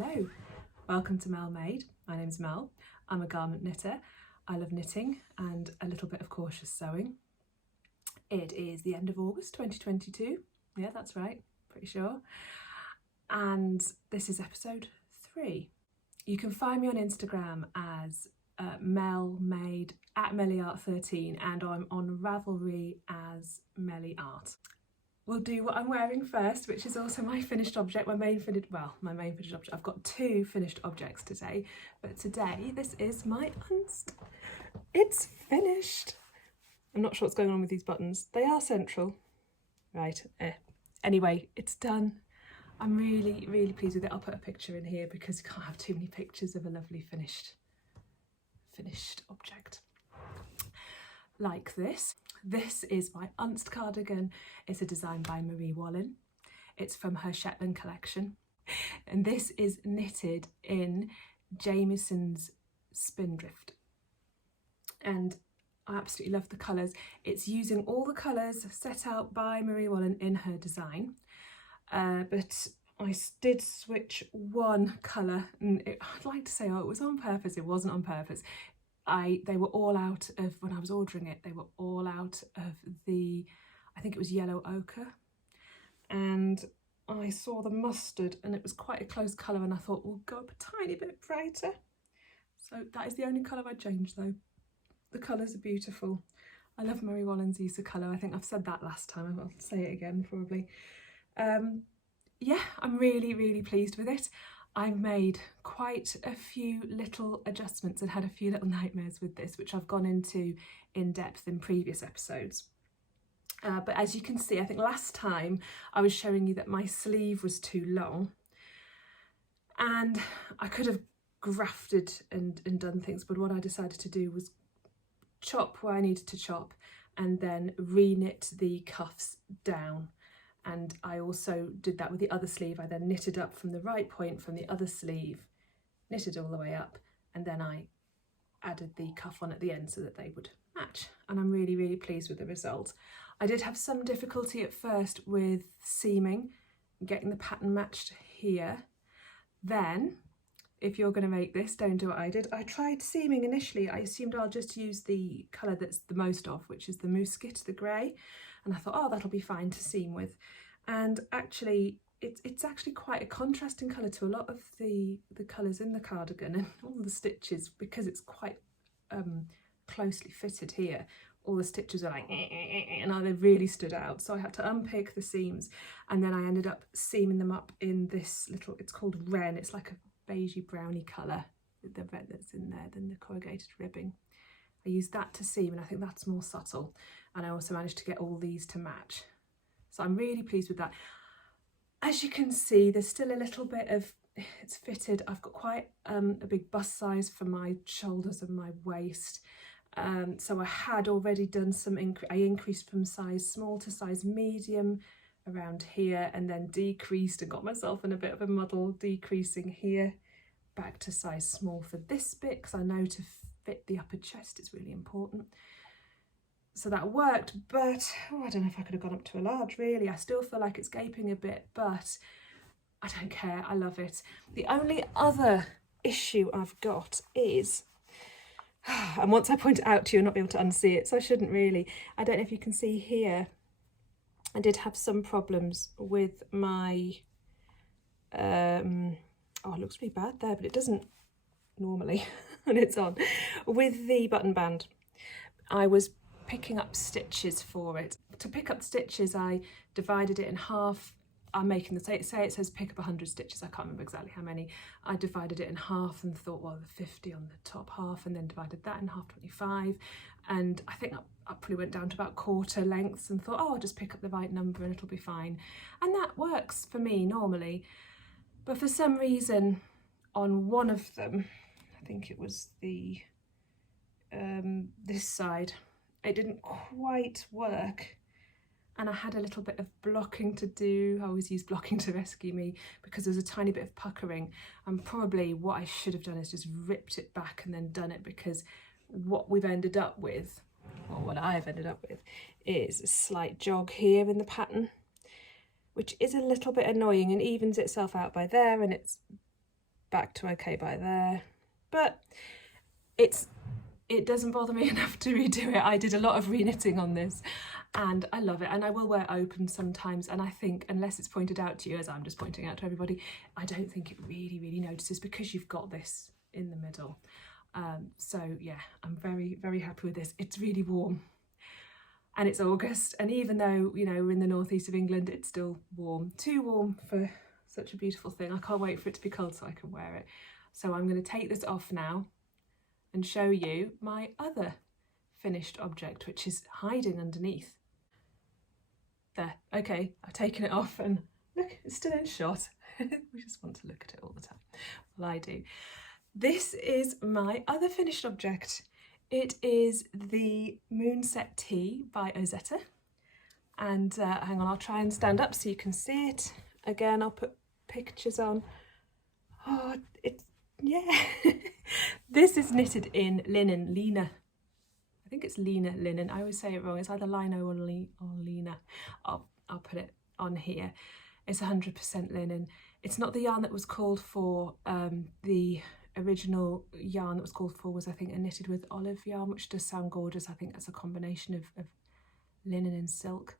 Hello, welcome to MelMade. My name's Mel. I'm a garment knitter. I love knitting and a little bit of cautious sewing. It is the end of August 2022. Yeah, that's right, pretty sure. And this is episode 3. You can find me on Instagram as MelMade at MellyArt13, and I'm on Ravelry as MellyArt. We'll do what I'm wearing first, which is also my finished object, my main finished object. I've got 2 finished objects today, but today this is my Unst. It's finished. I'm not sure what's going on with these buttons. They are central. Right, Anyway, it's done. I'm really pleased with it. I'll put a picture in here because you can't have too many pictures of a lovely finished object. Like this. This is my Unst cardigan. It's a design by Marie Wallin. It's from her Shetland collection. And this is knitted in Jamiesons Spindrift. And I absolutely love the colours. It's using all the colours set out by Marie Wallin in her design. But I did switch one colour, and I'd like to say, oh, it was on purpose. It wasn't on purpose. They were all out of, when I was ordering it, they were all out of the, I think it was yellow ochre. And I saw the mustard and it was quite a close colour, and I thought, we'll go up a tiny bit brighter. So that is the only colour I changed though. The colours are beautiful. I love Marie Wallin's use of colour. I think I've said that last time. I'll say it again probably. Yeah, I'm really pleased with it. I've made quite a few little adjustments and had a few little nightmares with this, which I've gone into in depth in previous episodes. But as you can see, I think last time I was showing you that my sleeve was too long, and I could have grafted and done things, but what I decided to do was chop where I needed to chop and then re-knit the cuffs down. And I also did that with the other sleeve. I then knitted up from the right point from the other sleeve, knitted all the way up, and then I added the cuff on at the end so that they would match. And I'm really pleased with the result. I did have some difficulty at first with seaming, getting the pattern matched here. Then, if you're going to make this, don't do what I did. I tried seaming initially. I assumed I'll just use the colour that's the most of, which is the Musket, the grey. And I thought, oh, that'll be fine to seam with. And actually, it's actually quite a contrasting colour to a lot of the colours in the cardigan, and all the stitches, because it's quite closely fitted here. All the stitches are like, and they really stood out. So I had to unpick the seams, and then I ended up seaming them up in this little, it's called Wren. It's like a beigey browny colour, the red that's in there, then the corrugated ribbing. I used that to seam, and I think that's more subtle. And I also managed to get all these to match. So I'm really pleased with that. As you can see, there's still a little bit of, it's fitted. I've got quite a big bust size for my shoulders and my waist. So I had already done some, I increased from size small to size medium around here, and then decreased and got myself in a bit of a muddle, decreasing here back to size small for this bit, because I know to fit the upper chest is really important. So that worked, but I don't know if I could have gone up to a large really. I still feel like it's gaping a bit, but I don't care, I love it. The only other issue I've got is, and once I point it out to you, you'll not be able to unsee it, so I shouldn't really. I don't know if you can see here, I did have some problems with my, oh, it looks really bad there, but it doesn't normally when it's on. With the button band, I was picking up stitches for it. To pick up stitches, I divided it in half. I'm making the, say it says pick up 100 stitches, I can't remember exactly how many. I divided it in half and thought, well, the 50 on the top half, and then divided that in half, 25. And I think I probably went down to about quarter lengths and thought, oh, I'll just pick up the right number and it'll be fine. And that works for me normally. But for some reason, on one of them, I think it was the this side, it didn't quite work, and I had a little bit of blocking to do. I always use blocking to rescue me, because there's a tiny bit of puckering, and probably what I should have done is just ripped it back and then done it, because what we've ended up with, or what I've ended up with, is a slight jog here in the pattern, which is a little bit annoying and evens itself out by there, and it's back to okay by there, but it doesn't bother me enough to redo it. I did a lot of re-knitting on this and I love it, and I will wear it open sometimes, and I think unless it's pointed out to you, as I'm just pointing out to everybody, I don't think it really notices because you've got this in the middle. So yeah, I'm very happy with this. It's really warm and it's August, and even though, you know, we're in the northeast of England, it's still warm. Too warm for such a beautiful thing. I can't wait for it to be cold so I can wear it. So I'm going to take this off now and show you my other finished object, which is hiding underneath. There, okay, I've taken it off and look, it's still in shot. We just want to look at it all the time. Well, I do. This is my other finished object. It is the Moonset Tea by Ozetta. And hang on, I'll try and stand up so you can see it. Again, I'll put pictures on. Oh, it's, yeah. This is knitted in linen, Lena. I think it's Lena linen. I always say it wrong. It's either lino or Lena. I'll put it on here. It's 100% linen. It's not the yarn that was called for. The original yarn that was called for was, I think, a knitted with olive yarn, which does sound gorgeous. I think that's a combination of linen and silk.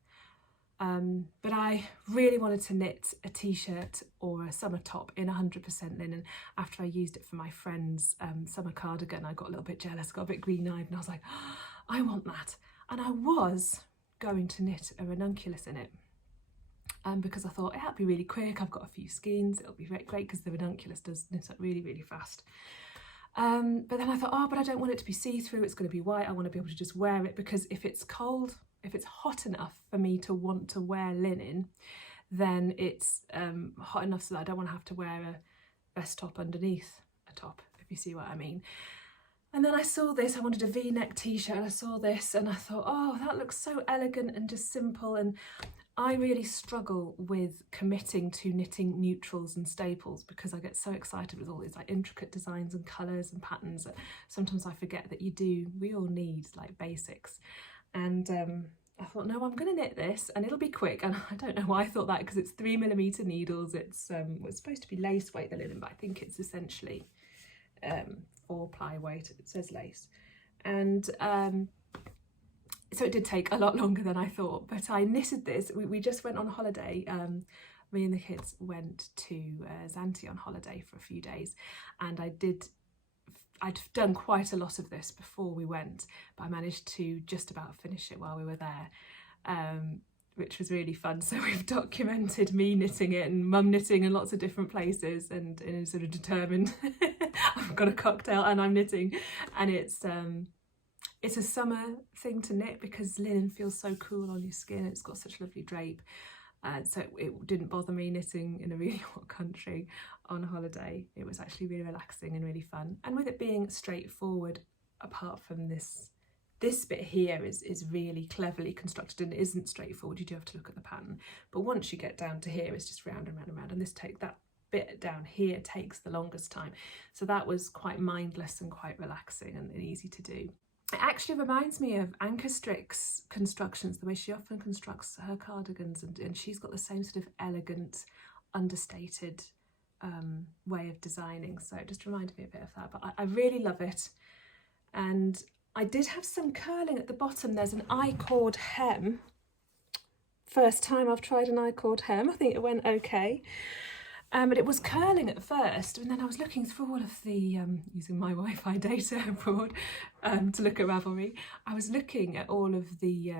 But I really wanted to knit a t-shirt or a summer top in 100% linen. After I used it for my friend's summer cardigan, I got a little bit jealous, got a bit green-eyed, and I was like, oh, I want that. And I was going to knit a ranunculus in it because I thought it'll be really quick. I've got a few skeins, it'll be great because the ranunculus does knit up really fast. But then I thought, oh, but I don't want it to be see-through, it's going to be white. I want to be able to just wear it, because if it's cold, if it's hot enough for me to want to wear linen, then it's hot enough so that I don't want to have to wear a vest top underneath a top, if you see what I mean. And then I saw this, I wanted a V-neck t-shirt, and I saw this and I thought, oh, that looks so elegant and just simple. And I really struggle with committing to knitting neutrals and staples because I get so excited with all these like intricate designs and colours and patterns that sometimes I forget that we all need like basics. And I thought, no, I'm going to knit this and it'll be quick. And I don't know why I thought that, because it's 3mm needles. It's supposed to be lace weight, the linen, but I think it's essentially 4-ply weight. It says lace. And so it did take a lot longer than I thought, but I knitted this. We just went on holiday. Me and the kids went to Zante on holiday for a few days, and I'd done quite a lot of this before we went, but I managed to just about finish it while we were there, which was really fun. So we've documented me knitting it and mum knitting in lots of different places, and sort of determined I've got a cocktail and I'm knitting, and it's a summer thing to knit because linen feels so cool on your skin. It's got such a lovely drape. So it didn't bother me knitting in a really hot country on holiday. It was actually really relaxing and really fun. And with it being straightforward, apart from this bit here is really cleverly constructed and it isn't straightforward. You do have to look at the pattern. But once you get down to here, it's just round and round and round. And that bit down here takes the longest time. So that was quite mindless and quite relaxing and easy to do. It actually reminds me of Anchor Strick's constructions, the way she often constructs her cardigans, and she's got the same sort of elegant, understated way of designing. So it just reminded me a bit of that, but I really love it. And I did have some curling at the bottom. There's an I-cord hem. First time I've tried an I-cord hem. I think it went okay. But it was curling at first, and then I was looking through all of the, using my Wi-Fi data abroad to look at Ravelry, I was looking at all of the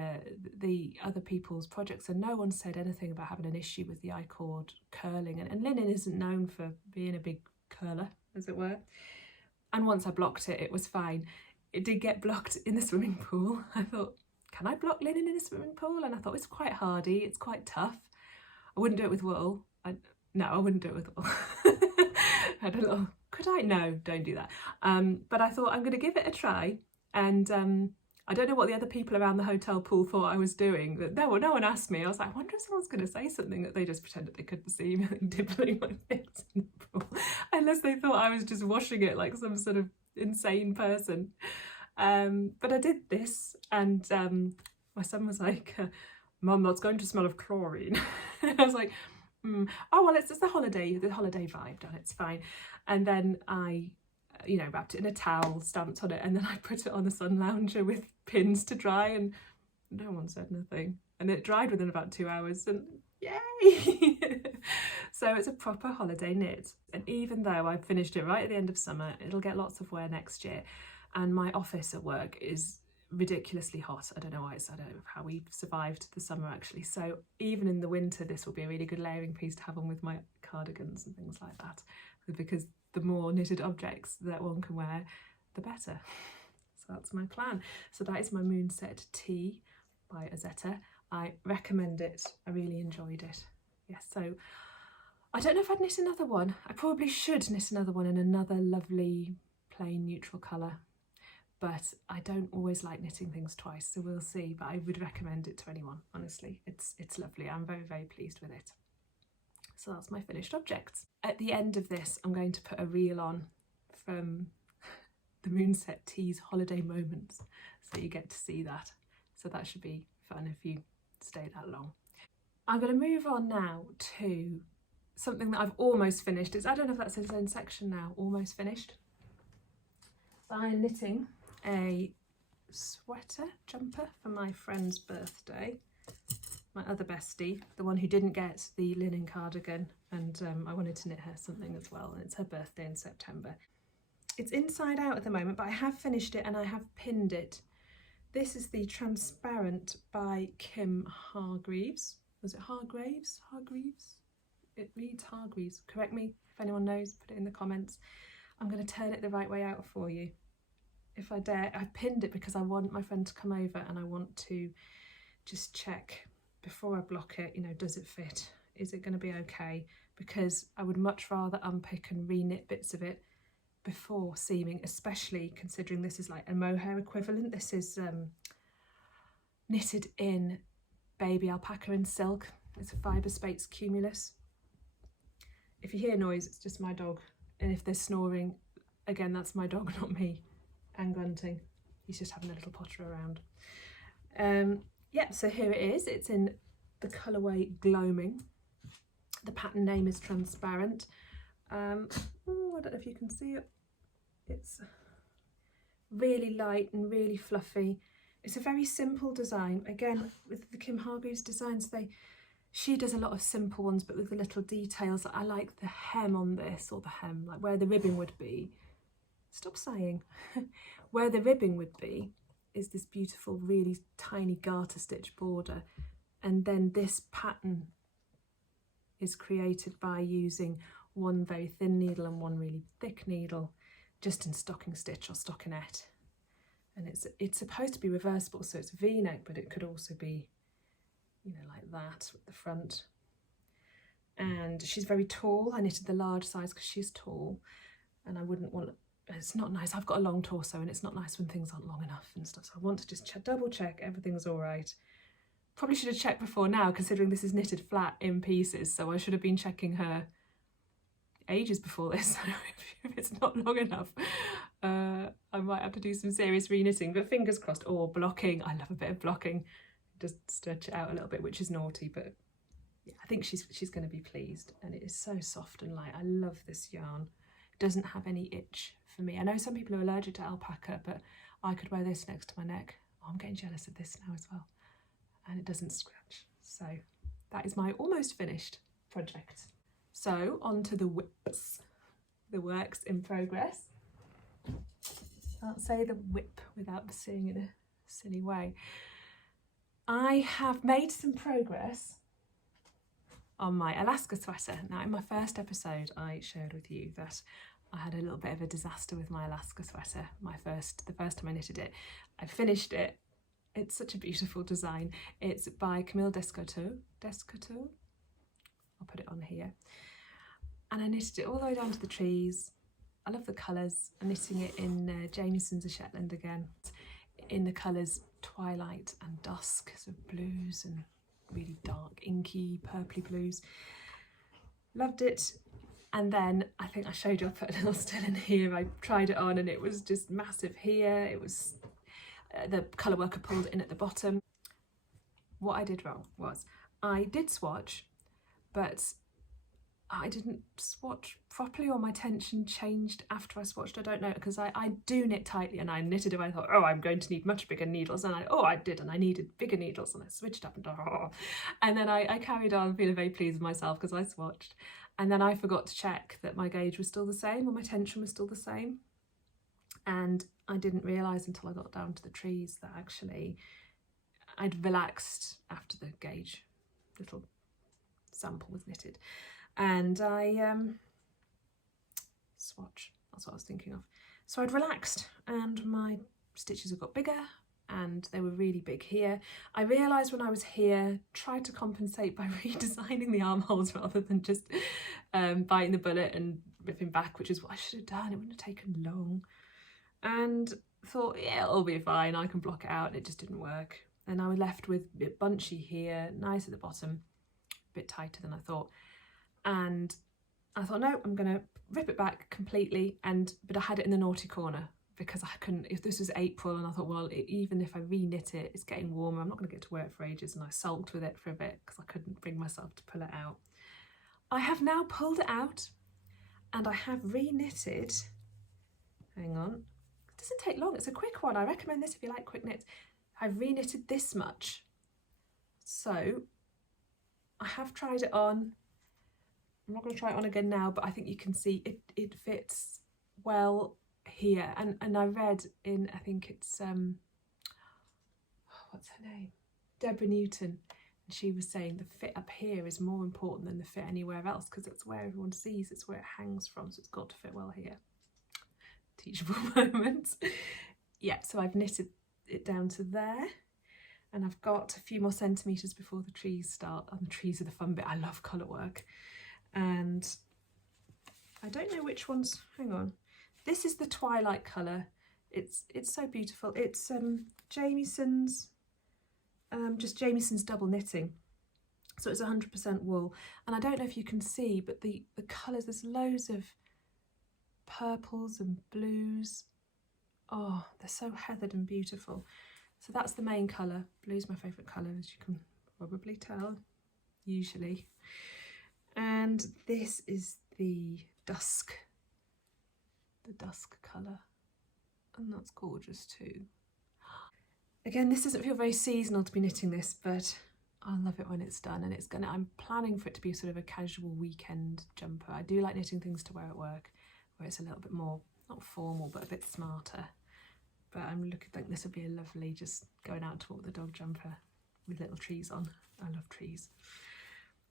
other people's projects, and no one said anything about having an issue with the I-cord curling, and linen isn't known for being a big curler, as it were. And once I blocked it, it was fine. It did get blocked in the swimming pool. I thought, can I block linen in a swimming pool? And I thought, it's quite hardy, it's quite tough. I wouldn't do it with wool. No, I wouldn't do it with wool. I had a little, could I? No, don't do that. But I thought I'm going to give it a try. And I don't know what the other people around the hotel pool thought I was doing. But no one asked me. I was like, I wonder if someone's going to say something, that they just pretended they couldn't see me dibbling my face in the pool. Unless they thought I was just washing it like some sort of insane person. But I did this, and my son was like, Mum, that's going to smell of chlorine. I was like, Oh, well, it's the holiday vibe done, it's fine. And then I, wrapped it in a towel, stamped on it, and then I put it on a sun lounger with pins to dry, and no one said nothing. And it dried within about 2 hours, and yay! So it's a proper holiday knit. And even though I finished it right at the end of summer, it'll get lots of wear next year. And my office at work is ridiculously hot. I don't know why, I don't know how we survived the summer actually. So even in the winter, this will be a really good layering piece to have on with my cardigans and things like that, because the more knitted objects that one can wear, the better. So that's my plan. So that is my Moonset Tea by Ozetta. I recommend it. I really enjoyed it. Yes, so I don't know if I'd knit another one. I probably should knit another one in another lovely plain neutral colour, but I don't always like knitting things twice, so we'll see. But I would recommend it to anyone, honestly. It's lovely. I'm very, very pleased with it. So that's my finished objects. At the end of this, I'm going to put a reel on from the Moonset Tea's holiday moments, so you get to see that. So that should be fun if you stay that long. I'm going to move on now to something that I've almost finished. I don't know if that's its own section now, almost finished. So I'm knitting a sweater jumper for my friend's birthday, my other bestie, the one who didn't get the linen cardigan, and I wanted to knit her something as well, and it's her birthday in September. It's inside out at the moment, but I have finished it and I have pinned it. This is the Transparent by Kim Hargreaves. Was it Hargreaves? Hargreaves? It reads Hargreaves. Correct me if anyone knows, put it in the comments. I'm going to turn it the right way out for you, if I dare. I've pinned it because I want my friend to come over and I want to just check before I block it, does it fit? Is it going to be okay? Because I would much rather unpick and re-knit bits of it before seaming, especially considering this is like a mohair equivalent. This is knitted in baby alpaca and silk. It's a Fibre Space Cumulus. If you hear noise, it's just my dog, and if there's snoring, again, that's my dog, not me, and grunting. He's just having a little potter around. Yeah, so here it is. It's in the colourway Gloaming. The pattern name is Transparent. I don't know if you can see it. It's really light and really fluffy. It's a very simple design. Again, with the Kim Hargreaves designs, she does a lot of simple ones, but with the little details. I like the hem on this, or the hem, like where the ribbing would be. Stop sighing. Where the ribbing would be is this beautiful, really tiny garter stitch border. And then this pattern is created by using one very thin needle and one really thick needle, just in stocking stitch or stockinette. And it's supposed to be reversible, so it's V-neck, but it could also be, like that with the front. And she's very tall. I knitted the large size because she's tall, and I wouldn't want, it's not nice. I've got a long torso and it's not nice when things aren't long enough and stuff. So I want to just double check everything's all right. Probably should have checked before now, considering this is knitted flat in pieces. So I should have been checking her ages before this. If it's not long enough, I might have to do some serious re-knitting, but fingers crossed. Or blocking. I love a bit of blocking. Just stretch it out a little bit, which is naughty, but yeah, I think she's going to be pleased. And it is so soft and light. I love this yarn. It doesn't have any itch for me. I know some people are allergic to alpaca, but I could wear this next to my neck. Oh, I'm getting jealous of this now as well. And it doesn't scratch. So that is my almost finished project. So on to the whips, the works in progress. Can't say the whip without saying it in a silly way. I have made some progress on my Alaska sweater. Now, in my first episode, I shared with you that I had a little bit of a disaster with my Alaska sweater. The first time I knitted it. I finished it. It's such a beautiful design. It's by Camille Descoteau. I'll put it on here. And I knitted it all the way down to the trees. I love the colours. I'm knitting it in Jamiesons of Shetland again, in the colours Twilight and Dusk, so blues and really dark, inky, purpley blues. Loved it. And then I think I showed you, I put a little still in here. I tried it on and it was just massive here. It was, the colour worker pulled it in at the bottom. What I did wrong was I did swatch, but I didn't swatch properly, or my tension changed after I swatched. I don't know, because I do knit tightly, and I knitted it. I thought, oh, I'm going to need much bigger needles, and I did, and I needed bigger needles, and I switched up, and then I carried on feeling very pleased with myself because I swatched, and then I forgot to check that my gauge was still the same or my tension was still the same, and I didn't realise until I got down to the trees that actually I'd relaxed after the gauge little sample was knitted. And I swatch, that's what I was thinking of. So I'd relaxed and my stitches have got bigger, and they were really big here. I realised when I was here, tried to compensate by redesigning the armholes rather than just biting the bullet and ripping back, which is what I should have done. It wouldn't have taken long. And thought, yeah, it'll be fine, I can block it out, and it just didn't work. And I was left with a bit bunchy here, nice at the bottom, a bit tighter than I thought. And I thought, no, I'm going to rip it back completely. But I had it in the naughty corner because I couldn't, if this was April, and I thought, well, even if I re-knit it, it's getting warmer, I'm not going to get to wear it for ages. And I sulked with it for a bit because I couldn't bring myself to pull it out. I have now pulled it out and I have re-knitted, hang on, it doesn't take long, it's a quick one. I recommend this if you like quick knits. I've re-knitted this much. So I have tried it on. I'm not going to try it on again now, but I think you can see it fits well here. And I read in, I think it's, what's her name? Deborah Newton. And she was saying the fit up here is more important than the fit anywhere else, because it's where everyone sees, it's where it hangs from. So it's got to fit well here. Teachable moments. Yeah, so I've knitted it down to there. And I've got a few more centimetres before the trees start. And the trees are the fun bit. I love colour work. And I don't know which ones, hang on, this is the twilight colour. It's so beautiful. It's Jamiesons, just Jamiesons double knitting, so it's 100% wool. And I don't know if you can see, but the colours, there's loads of purples and blues. Oh, they're so heathered and beautiful. So that's the main colour. Blue's my favourite colour, as you can probably tell, usually. And this is the dusk colour, and that's gorgeous too. Again, this doesn't feel very seasonal to be knitting this, but I love it when it's done, and I'm planning for it to be sort of a casual weekend jumper. I do like knitting things to wear at work, where it's a little bit more, not formal, but a bit smarter. But I'm think this would be a lovely, just going out to walk the dog jumper with little trees on. I love trees.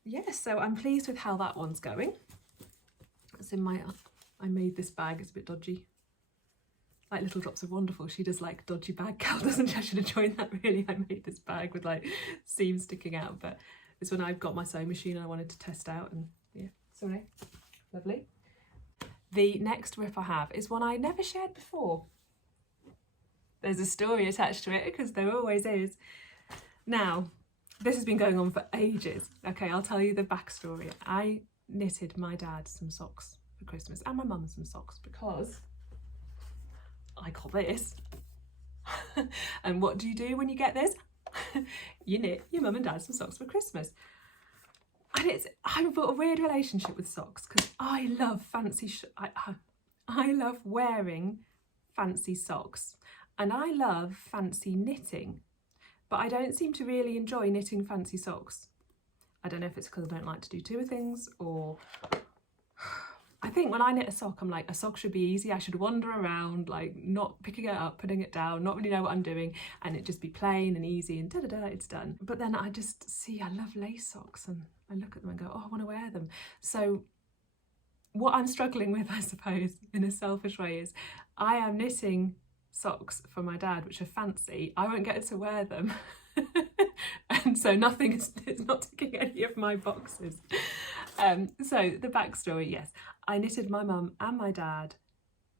Yeah, so I'm pleased with how that one's going. It's in my, I made this bag, it's a bit dodgy. Like Little Drops of Wonderful, she does like dodgy bag cal, doesn't she? I should have joined that really. I made this bag with like seams sticking out, but it's when I've got my sewing machine and I wanted to test out, and yeah, sorry, lovely. The next rip I have is one I never shared before. There's a story attached to it, because there always is. Now, this has been going on for ages. Okay, I'll tell you the backstory. I knitted my dad some socks for Christmas, and my mum some socks, because I got this. And what do you do when you get this? You knit your mum and dad some socks for Christmas. And I've got a weird relationship with socks, because I love fancy, I love wearing fancy socks, and I love fancy knitting. But I don't seem to really enjoy knitting fancy socks. I don't know if it's because I don't like to do two things, or I think when I knit a sock, I'm like, a sock should be easy. I should wander around, like not picking it up, putting it down, not really know what I'm doing, and it just be plain and easy and da-da-da, it's done. But then I just see, I love lace socks, and I look at them and go, oh, I want to wear them. So what I'm struggling with, I suppose, in a selfish way, is I am knitting socks for my dad, which are fancy. I won't get to wear them. And so nothing is, it's not ticking any of my boxes. So the backstory, yes, I knitted my mum and my dad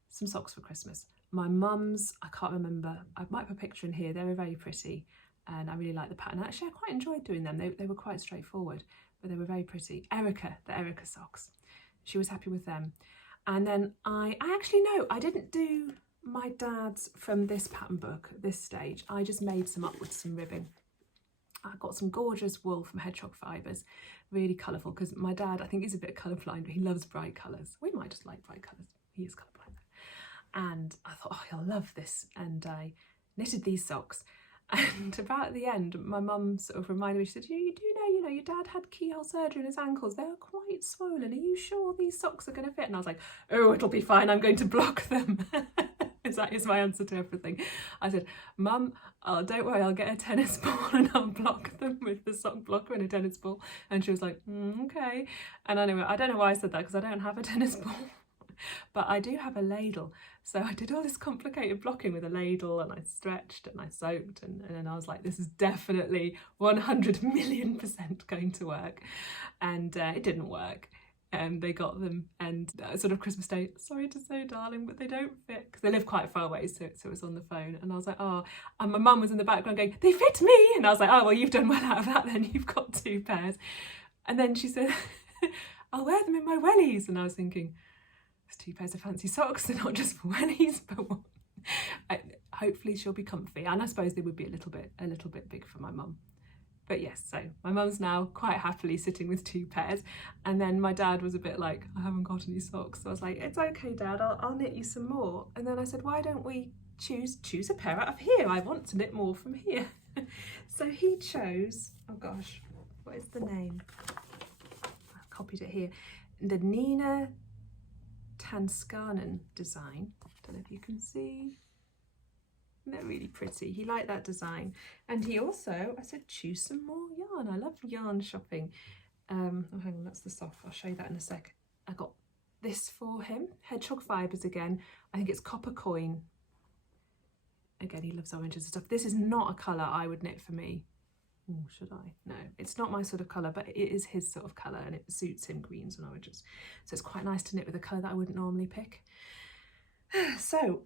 some socks for Christmas. My mum's, I can't remember, I might put a picture in here, they were very pretty, and I really like the pattern. Actually, I quite enjoyed doing them. They were quite straightforward, but they were very pretty. The Erica socks, she was happy with them. And then I actually, no, I didn't do my dad's from this pattern book at this stage. I just made some up with some ribbing. I got some gorgeous wool from Hedgehog Fibres, really colourful, because my dad, I think he's a bit colourblind, but he loves bright colours. We might just like bright colours. He is colourblind. And I thought, oh, he'll love this. And I knitted these socks. And about at the end, my mum sort of reminded me, she said, you do know, your dad had keyhole surgery in his ankles. They're quite swollen. Are you sure these socks are going to fit? And I was like, oh, it'll be fine. I'm going to block them. That is my answer to everything. I said, Mum, oh, don't worry, I'll get a tennis ball and I'll block them with the sock blocker and a tennis ball. And she was like, okay. And anyway, I don't know why I said that, because I don't have a tennis ball. But I do have a ladle. So I did all this complicated blocking with a ladle, and I stretched and I soaked, and then I was like, this is definitely 100 million% going to work. And it didn't work. And they got them, and sort of Christmas Day, sorry to say, darling, but they don't fit, because they live quite far away, so it was on the phone. And I was like, oh, and my mum was in the background going, they fit me. And I was like, oh, well, you've done well out of that then, you've got 2 pairs. And then she said, I'll wear them in my wellies. And I was thinking, there's 2 pairs of fancy socks, they're not just for wellies, but hopefully she'll be comfy. And I suppose they would be a little bit big for my mum. But yes, so my mum's now quite happily sitting with 2 pairs. And then my dad was a bit like, I haven't got any socks. So I was like, it's okay, Dad, I'll knit you some more. And then I said, why don't we choose a pair out of here? I want to knit more from here. So he chose, oh gosh, what is the name? I've copied it here. The Nina Tanskanen design. Don't know if you can see. They're really pretty. He liked that design. And he also, I said, choose some more yarn. I love yarn shopping. Oh, hang on, that's the soft. I'll show you that in a sec. I got this for him. Hedgehog Fibres again. I think it's copper coin. Again, he loves oranges and stuff. This is not a colour I would knit for me. Oh, should I? No, it's not my sort of colour, but it is his sort of colour, and it suits him, greens and oranges. So it's quite nice to knit with a colour that I wouldn't normally pick. So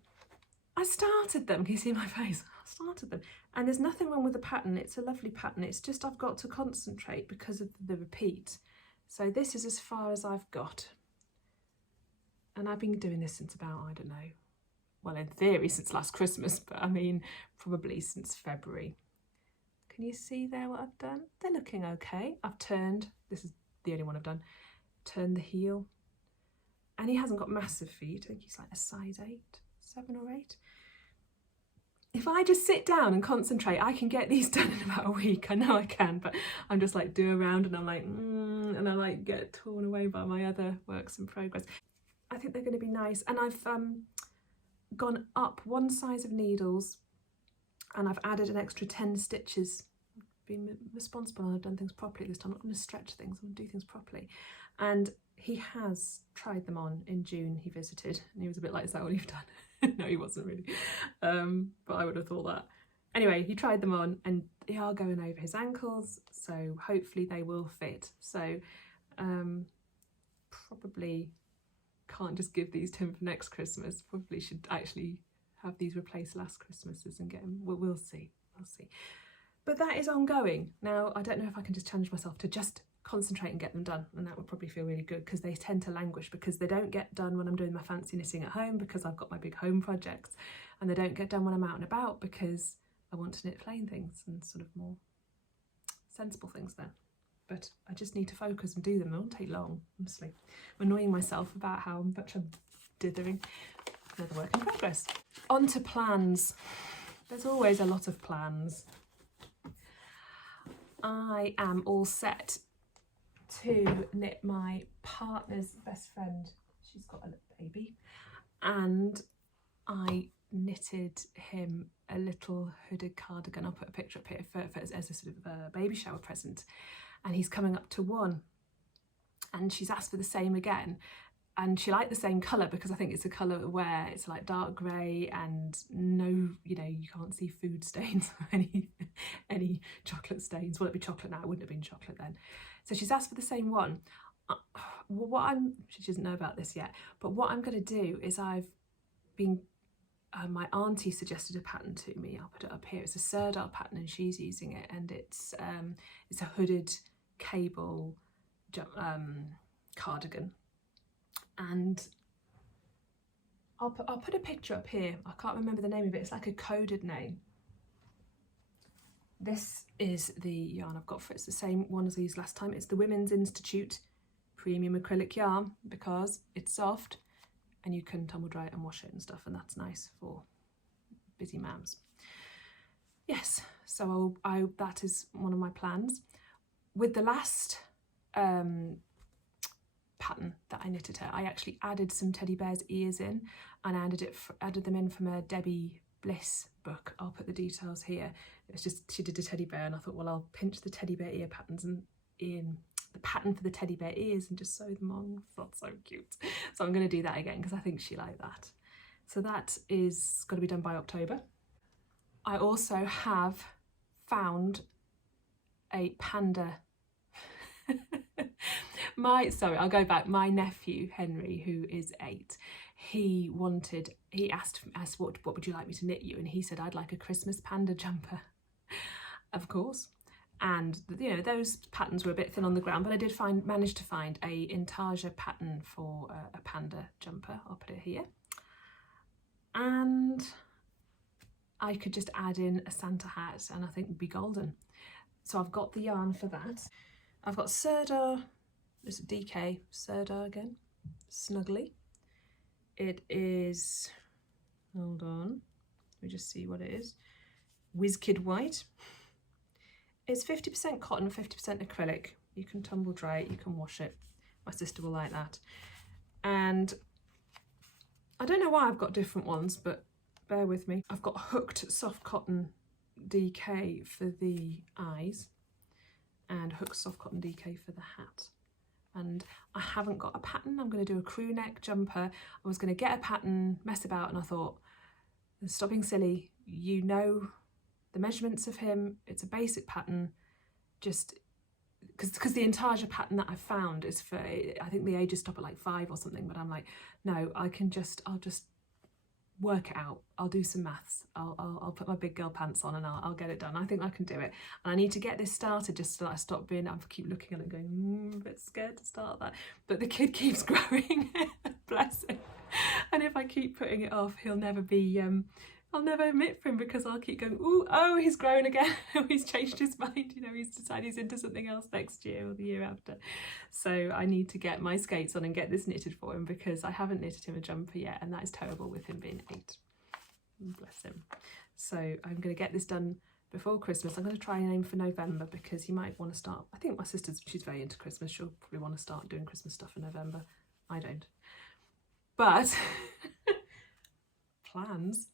I started them. Can you see my face? I started them. And there's nothing wrong with the pattern. It's a lovely pattern. It's just I've got to concentrate because of the repeat. So this is as far as I've got. And I've been doing this since about, I don't know, well, in theory, since last Christmas, but I mean, probably since February. Can you see there what I've done? They're looking okay. I've turned, this is the only one I've done, turned the heel. And he hasn't got massive feet. I think he's like a size 8, 7 or 8. If I just sit down and concentrate, I can get these done in about a week. I know I can, but I'm just like do around and I'm like, and I like get torn away by my other works in progress. I think they're going to be nice. And I've gone up 1 size of needles, and I've added an extra 10 stitches. I've been responsible and I've done things properly this time. I'm not going to stretch things, I'm going to do things properly. And he has tried them on in June. He visited and he was a bit like, is that all you've done? No, he wasn't really, but I would have thought that. Anyway, he tried them on and they are going over his ankles, so hopefully they will fit. So probably can't just give these to him for next Christmas. Probably should actually have these replaced last Christmases and get them. We'll see. But that is ongoing. Now, I don't know if I can just challenge myself to just concentrate and get them done, and that would probably feel really good, because they tend to languish because they don't get done when I'm doing my fancy knitting at home because I've got my big home projects, and they don't get done when I'm out and about because I want to knit plain things and sort of more sensible things then. But I just need to focus and do them. It won't take long, honestly. I'm annoying myself about how much I'm dithering. Another work in progress. On to plans. There's always a lot of plans. I am all set to knit my partner's best friend. She's got a little baby, and I knitted him a little hooded cardigan. I'll put a picture up here as a sort of a baby shower present, and he's coming up to 1, and she's asked for the same again, and she liked the same colour because I think it's a colour where it's like dark grey and no, you know, you can't see food stains or any chocolate stains. Well, it'd be chocolate now, it wouldn't have been chocolate then. So she's asked for the same one. She doesn't know about this yet, but what I'm going to do is my auntie suggested a pattern to me. I'll put it up here. It's a Serdar pattern and she's using it, and it's a hooded cable cardigan. And I'll put a picture up here. I can't remember the name of it. It's like a coded name. This is the yarn I've got for it. It's the same one as I used last time. It's the Women's Institute premium acrylic yarn because it's soft and you can tumble dry it and wash it and stuff, and that's nice for busy mams. Yes, so that is one of my plans. With the last pattern that I knitted her, I actually added some teddy bear's ears in, and I added them in from a Debbie Bliss book. I'll put the details here. It's just, she did a teddy bear and I thought, well, I'll pinch the teddy bear ear patterns and in the pattern for the teddy bear ears and just sew them on. That's so cute. So I'm going to do that again because I think she liked that. So that is going to be done by October. I also have found a panda. I'll go back. My nephew Henry, who is 8, he asked what would you like me to knit you, and he said I'd like a Christmas panda jumper. Of course. And you know, those patterns were a bit thin on the ground, but I did manage to find a intarsia pattern for a panda jumper. I'll put it here. And I could just add in a Santa hat and I think it'd be golden. So I've got the yarn for that. I've got Serdar, this is DK, Serdar again, Snuggly. It is, hold on, let me just see what it is. Whiz Kid White. It's 50% cotton, 50% acrylic. You can tumble dry it, you can wash it. My sister will like that. And I don't know why I've got different ones, but bear with me. I've got hooked soft cotton DK for the eyes and hooked soft cotton DK for the hat. And I haven't got a pattern. I'm going to do a crew neck jumper. I was going to get a pattern, mess about, and I thought, stop being silly. You know the measurements of him. It's a basic pattern. Just because the intarsia pattern that I found is for, I think the ages stop at like 5 or something, but I'm like, no, I'll just work it out. I'll do some maths. I'll put my big girl pants on and I'll get it done. I think I can do it. And I need to get this started just so that I stop being, I keep looking at it going, a bit scared to start that. But the kid keeps growing, bless him. And if I keep putting it off, he'll never be, I'll never knit for him because I'll keep going, ooh, oh, he's grown again. He's changed his mind. You know, he's decided he's into something else next year or the year after. So I need to get my skates on and get this knitted for him because I haven't knitted him a jumper yet, and that is terrible with him being 8. Bless him. So I'm going to get this done before Christmas. I'm going to try and aim for November because he might want to start. I think my sister's, she's very into Christmas. She'll probably want to start doing Christmas stuff in November. I don't. But plans.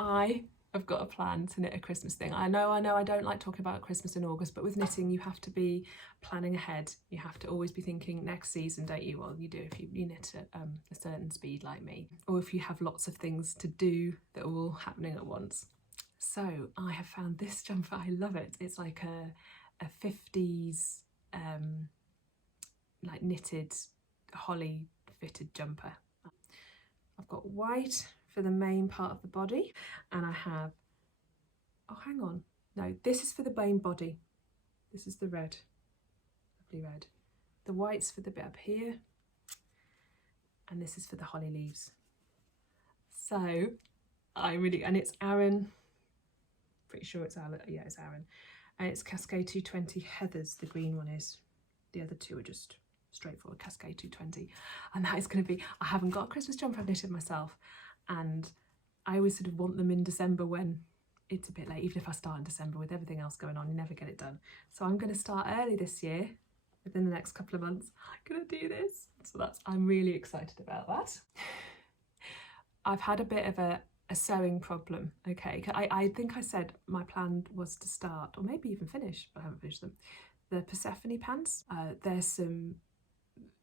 I have got a plan to knit a Christmas thing. I know I don't like talking about Christmas in August, but with knitting you have to be planning ahead. You have to always be thinking next season, don't you? Well, you do if you knit at a certain speed like me, or if you have lots of things to do that are all happening at once. So I have found this jumper. I love it. It's like a 50s like knitted holly fitted jumper. I've got white for the main part of the body, and I have, oh hang on, no, this is for the main body. This is the red, lovely red. The white's for the bit up here, and this is for the holly leaves. So and it's Aran, pretty sure it's Aran, yeah, it's Aran, and it's Cascade 220 Heathers, the green one is. The other two are just straightforward Cascade 220, and that is going to be, I haven't got a Christmas jumper I've knitted myself, and I always sort of want them in December when it's a bit late. Even if I start in December with everything else going on, you never get it done. So I'm going to start early this year, within the next couple of months. I'm going to do this. So I'm really excited about that. I've had a bit of a sewing problem, okay? I think I said my plan was to start, or maybe even finish, but I haven't finished them, the Persephone pants. There's some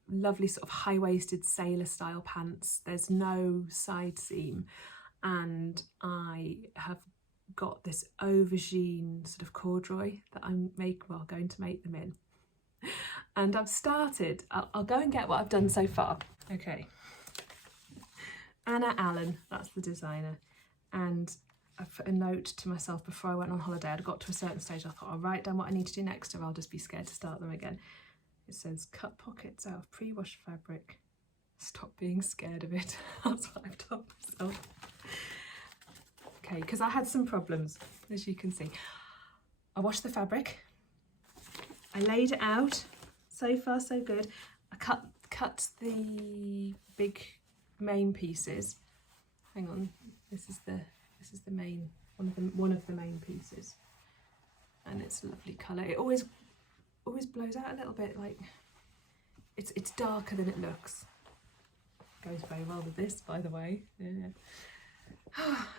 lovely sort of high-waisted sailor style pants. There's no side seam, and I have got this aubergine sort of corduroy that I'm going to make them in. And I've started, I'll go and get what I've done so far. Okay, Anna Allen, that's the designer, and I put a note to myself before I went on holiday. I'd got to a certain stage, I thought I'll write down what I need to do next or I'll just be scared to start them again. It says, cut pockets out of pre-washed fabric. Stop being scared of it. That's what I've told myself. Okay, because I had some problems, as you can see. I washed the fabric, I laid it out, so far so good. I cut the big main pieces. Hang on, this is the main one of the main pieces, and it's a lovely colour. It always blows out a little bit, like it's darker than it looks. Goes very well with this, by the way. Yeah.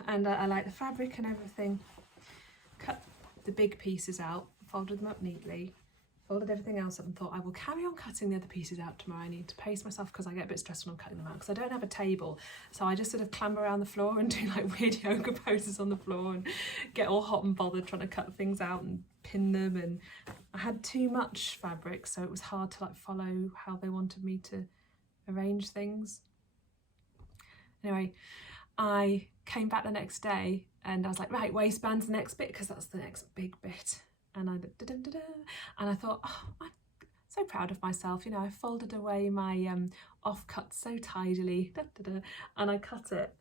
And I like the fabric and everything. Cut the big pieces out, folded them up neatly, folded everything else up and thought I will carry on cutting the other pieces out tomorrow. I need to pace myself because I get a bit stressed when I'm cutting them out because I don't have a table. So I just sort of clamber around the floor and do like weird yoga poses on the floor and get all hot and bothered trying to cut things out and pin them. And I had too much fabric, so it was hard to like follow how they wanted me to arrange things. Anyway, I came back the next day and I was like, right, waistband's the next bit because that's the next big bit. And I thought, oh, I'm so proud of myself. You know, I folded away my offcut so tidily, and I cut it.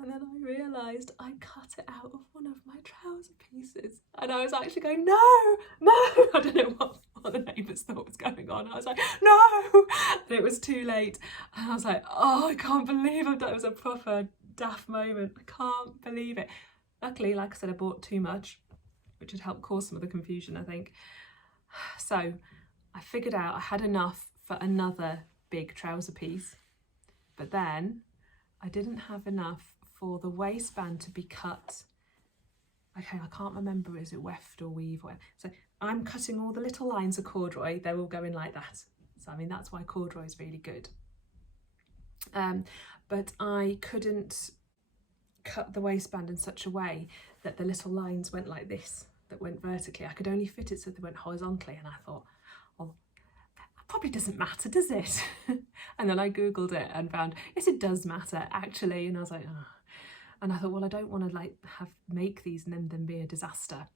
And then I realised I cut it out of one of my trouser pieces. And I was actually going, no. I don't know what the neighbours thought was going on. I was like, no. And it was too late. And I was like, oh, I can't believe I've done it. It was a proper daft moment. I can't believe it. Luckily, like I said, I bought too much, which had helped cause some of the confusion, I think. So I figured out I had enough for another big trouser piece, but then I didn't have enough for the waistband to be cut. Okay, I can't remember, is it weft or weave? So I'm cutting all the little lines of corduroy, they're all going like that. So I mean, that's why corduroy is really good. But I couldn't cut the waistband in such a way that the little lines went like this, that went vertically. I could only fit it so they went horizontally, and I thought, well, that probably doesn't matter, does it? And then I googled it and found, yes, it does matter actually. And I was like, oh. And I thought, well, I don't want to like make these and then them be a disaster.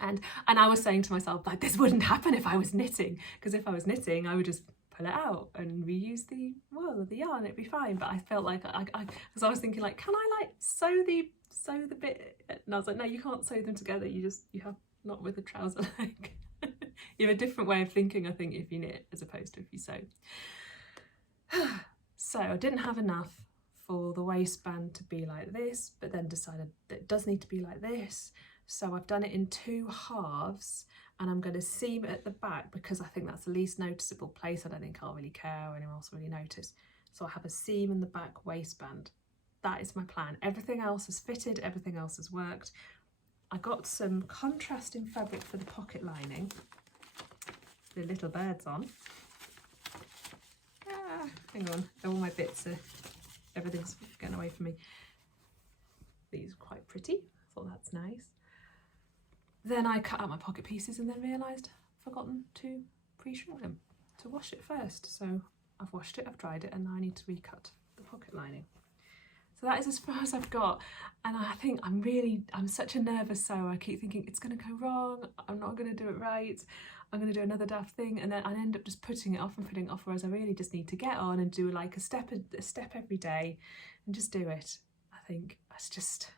And I was saying to myself, like, this wouldn't happen if I was knitting, because if I was knitting I would just pull it out and reuse the wool or the yarn, it'd be fine. But I felt like because I was thinking, like, can I like sew the bit? And I was like, no, you can't sew them together. You have, not with a trouser leg. You have a different way of thinking, I think, if you knit as opposed to if you sew. So I didn't have enough for the waistband to be like this, but then decided that it does need to be like this. So I've done it in 2 halves, and I'm going to seam it at the back because I think that's the least noticeable place. I don't think I'll really care or anyone else will really notice. So I have a seam in the back waistband. That is my plan. Everything else is fitted, everything else has worked. I got some contrasting fabric for the pocket lining. The little birds on. Hang on, all my bits are, everything's getting away from me. These are quite pretty, I thought that's nice. Then I cut out my pocket pieces and then realised I've forgotten to pre-shrink them, to wash it first. So I've washed it, I've dried it, and now I need to recut the pocket lining. So that is as far as I've got, and I think I'm such a nervous sewer. I keep thinking it's going to go wrong, I'm not going to do it right, I'm going to do another daft thing, and then I end up just putting it off and putting it off, whereas I really just need to get on and do like a step every day and just do it. I think it's just,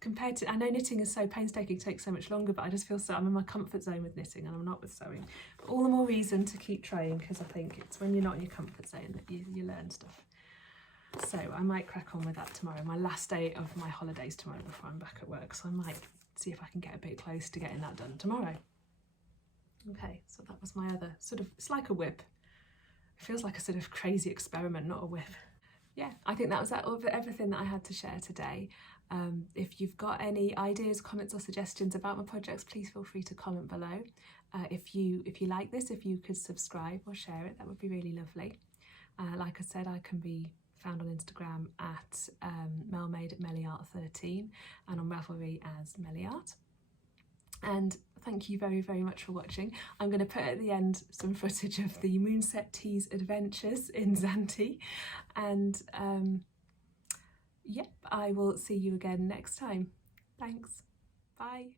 compared to, I know knitting is so painstaking, it takes so much longer, but I just feel so, I'm in my comfort zone with knitting and I'm not with sewing. But all the more reason to keep trying, because I think it's when you're not in your comfort zone that you learn stuff. So I might crack on with that tomorrow, my last day of my holidays tomorrow before I'm back at work. So I might see if I can get a bit close to getting that done tomorrow. Okay, so that was my other sort of, it's like a whip. It feels like a sort of crazy experiment, not a whip. Yeah, I think that was everything that I had to share today. If you've got any ideas, comments or suggestions about my projects, please feel free to comment below. If you like this, if you could subscribe or share it, that would be really lovely. Like I said, I can be found on Instagram at MelMade at MellyArt13 and on Ravelry as MellyArt. And thank you very, very much for watching. I'm going to put at the end some footage of the Moonset Tea's adventures in Zante. And yep, I will see you again next time. Thanks. Bye.